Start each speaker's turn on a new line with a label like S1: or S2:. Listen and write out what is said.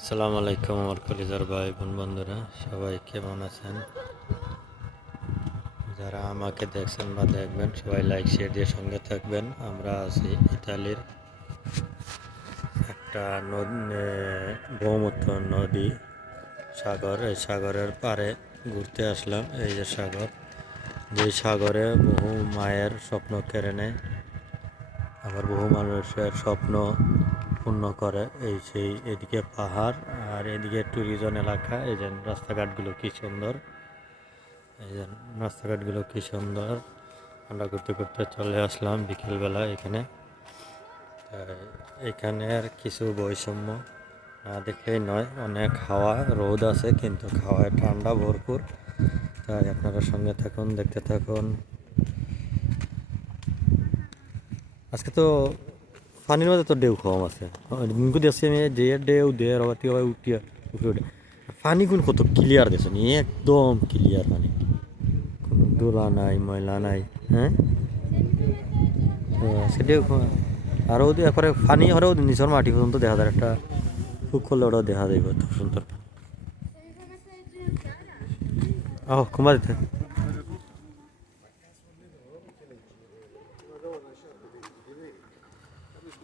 S1: আসসালামু আলাইকুম আমার কলিজার ভাই বোন বন্ধুরা, সবাই কেমন আছেন? যারা আমাকে দেখছেন বা দেখবেন, সবাই লাইক শেয়ার দিয়ে সঙ্গে থাকবেন। আমরা আছি ইতালির একটা ব্রহ্মপুত্র নদী সাগর। এই সাগরের পারে ঘুরতে আসলাম। এই যে সাগর যে সাগরে বহু মায়ের স্বপ্ন কেড়ে নেয়। আবার বহু মানুষের স্বপ্ন পূর্ণ করে। এই সেই এদিকে পাহাড় আর এদিকে ট্যুরিজম এলাকা। এই যে রাস্তাঘাটগুলো কী সুন্দর। এই যে রাস্তাঘাটগুলো কী সুন্দর। আমরা ঘুরতে ঘুরতে চলে আসলাম বিকেলবেলা এখানে। এখানের কিছু বৈষম্য না দেখলেই নয়, অনেক হাওয়া, রোদ আছে কিন্তু হাওয়ায় ঠান্ডা ভরপুর। তাই আপনারা সঙ্গে থাকুন, দেখতে থাকুন। আজকে তো পানির মধ্যে তো ঢেউ কম আছে। মুখে দেখছি আমি যে ঢেউ দেয় আবার তুই উঠিয়া উঠে উঠে পানি কোন কত? ক্লিয়ার দেখছ নি একদম ক্লিয়ার পানি। কোনো দোলা নাই, ময়লা নাই হ্যাঁ আজকে ঢেউ আরও ওদের একবারে পানি হরেও নিচর মাটি পর্যন্ত দেখা যায় একটা ফুক করলে ওটাও দেখা যাইব খুব সুন্দর আহ কুমার দিতে